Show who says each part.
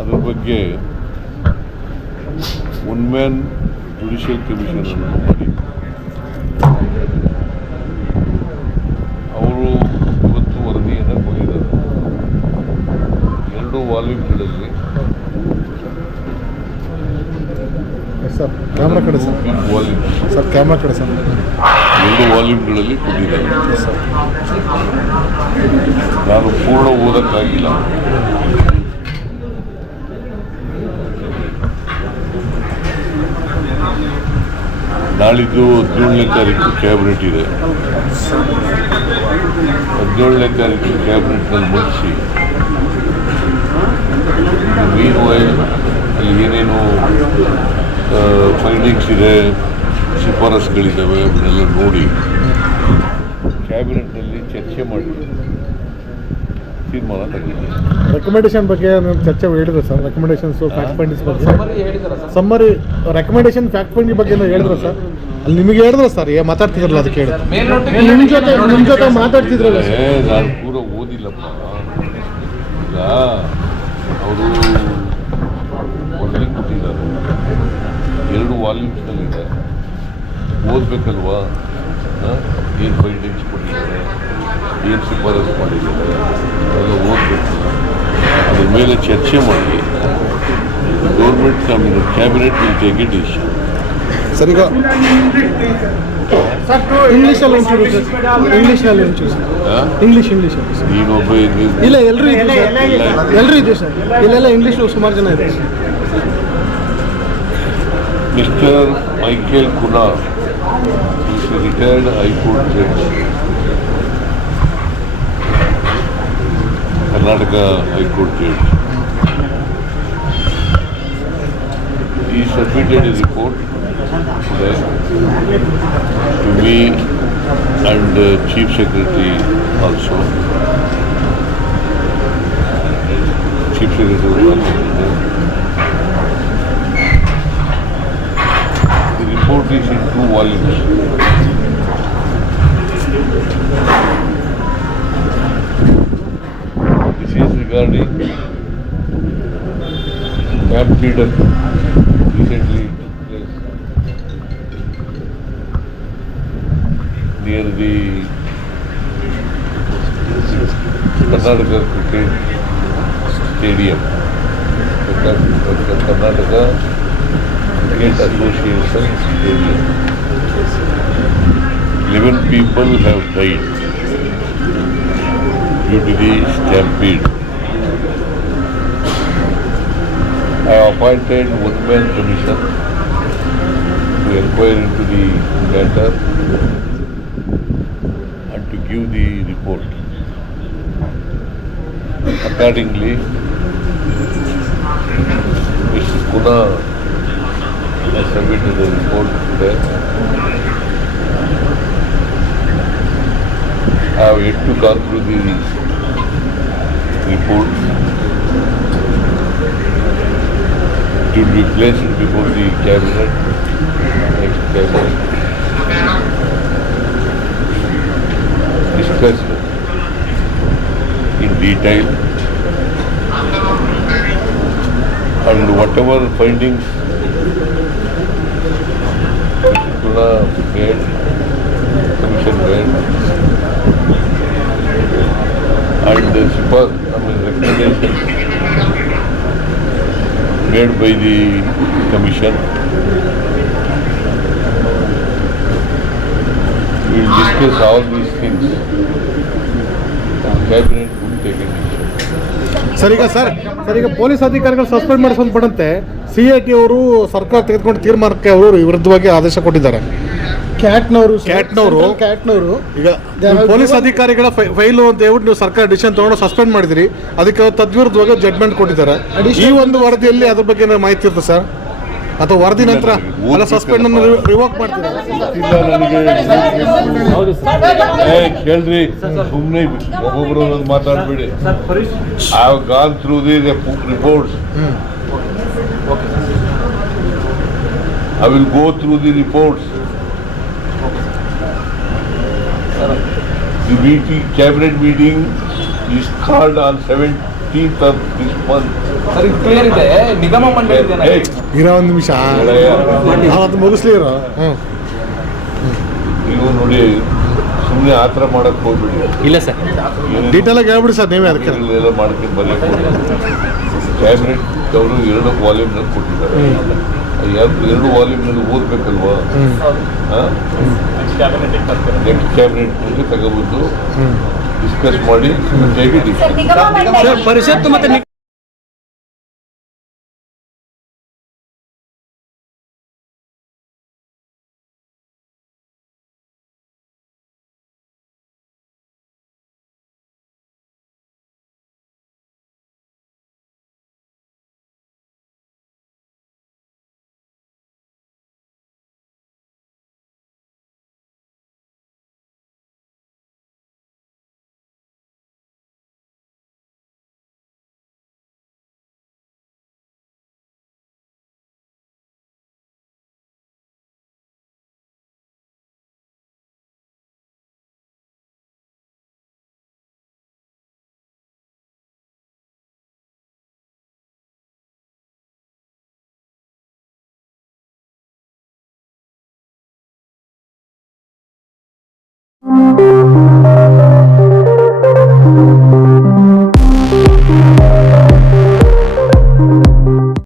Speaker 1: ಅದ್ರ ಬಗ್ಗೆ one man judicial ಕಮಿಷನನ್ನು ಮಾಡಿ ಅವರು ಇವತ್ತು ವರದಿಯನ್ನು ಕೊಟ್ಟಿದ್ದಾರೆ. ಎರಡು ವಾಲ್ಯೂಮ್ಗಳಲ್ಲಿ
Speaker 2: ಸರ್ ಕ್ಯಾಮ್ರಾ ಕಡೆ
Speaker 1: ವಾಲ್ಯೂಮ್
Speaker 2: ಸರ್ ಕ್ಯಾಮ್ರಾ ಕಡೆ ಸರ್
Speaker 1: ಎರಡು ವಾಲ್ಯೂಮ್ಗಳಲ್ಲಿ ಕೊಟ್ಟಿದ್ದಾರೆ. ನಾನು ಪೂರ್ಣ ಓದಕ್ಕಾಗಿಲ್ಲ. ನಾಳಿದ್ದು ಹದಿನೇಳನೇ ತಾರೀಕು ಕ್ಯಾಬಿನೆಟ್ ಇದೆ. ಹದಿನೇಳನೇ ತಾರೀಕು ಕ್ಯಾಬಿನೆಟ್ನಲ್ಲಿ ಮುಗಿಸಿ ಮೀನ್ ಅಲ್ಲಿ ಏನೇನು ಫೈಂಡಿಂಗ್ಸ್ ಇದೆ ಶಿಫಾರಸುಗಳಿದ್ದಾವೆ ಅದನ್ನೆಲ್ಲ ನೋಡಿ ಕ್ಯಾಬಿನೆಟ್ನಲ್ಲಿ ಚರ್ಚೆ ಮಾಡಿ. ತೀರ್ಮಾನ ತಗೊಂಡಿದೆ
Speaker 2: ರೆಕಮೆಂಡೇಶನ್ ಬಗ್ಗೆ ನೀವು ಚರ್ಚೆ ಹೇಳಿದ್ರು ಸರ್. ರೆಕಮೆಂಡೇಶನ್ಸ್ ಫ್ಯಾಕ್ಟ್ ಪಾಯಿಂಟ್ಸ್ ಬಗ್ಗೆ.
Speaker 3: Summary ಹೇಳಿದಾರ sir?
Speaker 2: Summary recommendation fact point ಬಗ್ಗೆ ನಾನು ಹೇಳಿದ್ರು ಸರ್? ಅಲ್ಲಿ ನಿಮಗೆ ಹೇಳಿದ್ರು ಸರ್? ಏ ಮಾತಾಡ್ತಿದ್ರಲ್ಲ ಅದಕ್ಕೆ ಹೇಳಿ. ನಿಮ್ಮ ಜೊತೆ ನಿಮ್ಮ ಜೊತೆ ಮಾತಾಡ್ತಿದ್ರಲ್ಲ
Speaker 1: ನಾನು ಪೂರ ಓದಿಲ್ಲಪ್ಪ. ಈಗ ಅವರು ಒಳ್ಳೆ ಕೊಟ್ಟಿದ್ದಾರೆ. ಎರಡು ವಾಲ್ಯೂಮ್ಸ್ನಲ್ಲಿದೆ ಓದಬೇಕಲ್ವಾ? ಏನು ಫೈಂಡಿಂಗ್ಸ್ ಕೊಟ್ಟಿದ್ದಾರೆ ಏನು ಶಿಫಾರಸ್ ಮಾಡಿದ್ದಾರೆ ಎಲ್ಲ ಓದಬೇಕು ಅದ್ರ ಮೇಲೆ ಚರ್ಚೆ ಮಾಡಿ government cabinet will take it decision
Speaker 2: sir ಈಗ ಇಂಗ್ಲೀಷಲ್ಲಿ ಒಂಚೂರು ಸರ್ ಇಂಗ್ಲೀಷಲ್ಲಿ ಒಂಚೂರು ಸರ್ ಇಂಗ್ಲೀಷ್ ಇಂಗ್ಲೀಷ್
Speaker 1: ನೀನೊಬ್ಬ ಇದು-
Speaker 2: ಇಲ್ಲ ಎಲ್ಲರೂ ಇದ್ದೀವಿ ಸರ್ ಎಲ್ಲರೂ ಇದ್ದೀವಿ ಸರ್ ಇಲ್ಲೆಲ್ಲ ಇಂಗ್ಲೀಷ್ ಸುಮಾರು ಜನ ಇದೆ
Speaker 1: Mr. Michael Kuna is a retired High judge. Karnataka High judge. He submitted a report to me and uh, Chief Secretary also. Leader recently took place near the Karnataka Cricket Stadium. The Karnataka Cricket Association Stadium. Eleven people have died due to the stampede. I appointed one-man commission to inquire into the matter and to give the report. Accordingly, Mr. Kuna has submitted the report today. I have yet to go through the report. Will be placed before the cabinet, next cabinet. Discussed in detail. And whatever findings Mr. Kuna made, commission made, made by the commission. We will discuss all these things. Cabinet will take a decision.
Speaker 2: Sir, ಈಗ sir sir, ಈಗ police ಅಧಿಕಾರಿಗಳು suspend ಮಾಡಿ ಸಂಬಂಧಪಟ್ಟಂತೆ C I T ಅವರು ಸರ್ಕಾರ ತೆಗೆದುಕೊಂಡು ತೀರ್ಮಾನಕ್ಕೆ ಅವರು ವಿರುದ್ಧವಾಗಿ ಆದೇಶ ಕೊಟ್ಟಿದ್ದಾರೆ ಕ್ಯಾಟ್ನವರು ಕ್ಯಾಟ್ನವರು. ಕ್ಯಾಟ್ನವರು. ಈಗ ಪೊಲೀಸ್ ಅಧಿಕಾರಿಗಳ ಫೈಲು ಅಂತ ಹೇಳ್ಬಿಟ್ಟು ನೀವು ಸರ್ಕಾರ ಡಿಸಿಷನ್ ತಗೊಂಡು ಸಸ್ಪೆಂಡ್ ಮಾಡಿದಿರಿ. ಅದಕ್ಕೆ ತದ್ವಿರುದ್ಧವಾಗಿ ಜಡ್ಮೆಂಟ್ ಕೊಟ್ಟಿದ್ದಾರೆ. ಈ ಒಂದು ವರದಿಯಲ್ಲಿ ಅದ್ರ ಬಗ್ಗೆ ಏನಾದ್ರು ಮಾಹಿತಿ ಇರುತ್ತೆ ಸರ್? ಅಥವಾ ವರದಿ ನಂತರ ಅಲ್ಲ ಸಸ್ಪೆಂಡ್ ಅನ್ನು ರಿವೋಕ್ ಮಾಡ್ತೀರಾ?
Speaker 1: ಇಲ್ಲ ನನಗೆ ಏ ಕೇಳ್ರಿ ಸುಮ್ಮನೆ ಒಬ್ಬೊಬ್ರು ಒಂದೊಂದು ಮಾತಾಡ್ಬೇಡಿ. I have gone through the reports I will go through the reports The meeting, cabinet meeting is called on 7th fifteenth of month. Month
Speaker 3: sir ಇದು. ಕ್ಲಿಯರ್ ಇದೆ ನಿಗಮ ಮಂಡಳಿ
Speaker 2: ಇರೋ ಒಂದು ನಿಮಿಷ. ಅವತ್ತು ಮುಗಿಸ್ಲಿ ಇರೋ ಹ್ಞೂ
Speaker 1: ನೀವು ನೋಡಿ ಸುಮ್ಮನೆ ಆ ಥರ ಮಾಡಕ್ಕೆ ಹೋಗ್ಬಿಡಿ.
Speaker 3: ಇಲ್ಲ ಸರ್.
Speaker 2: ಡೀಟೇಲ್ ಆಗಿ ಹೇಳ್ಬಿಡಿ ಸರ್ ನೀವೇ ಅದಕ್ಕೆ.
Speaker 1: ಎಲ್ಲ ಮಾಡ್ಕೊಂಡು ಬರಲಿಕ್ಕೆ ಕ್ಯಾಬಿನೆಟ್ ಅವರು ಎರಡು ವಾಲ್ಯೂಮ್ನಲ್ಲಿ ಕೊಟ್ಟಿದ್ದಾರೆ. ಎರಡು ಎರಡು ವಾಲ್ಯೂಮ್ನಲ್ಲಿ ಓದಬೇಕಲ್ವಾ? ನೆಕ್ಸ್ಟ್ ಕ್ಯಾಬಿನೆಟ್ ಮುಂದೆ ತಗೋಬಂದು ಡಿಸ್ಕಸ್ ಮಾಡಿ
Speaker 3: ಪರಿಷತ್ತು ಮತ್ತೆ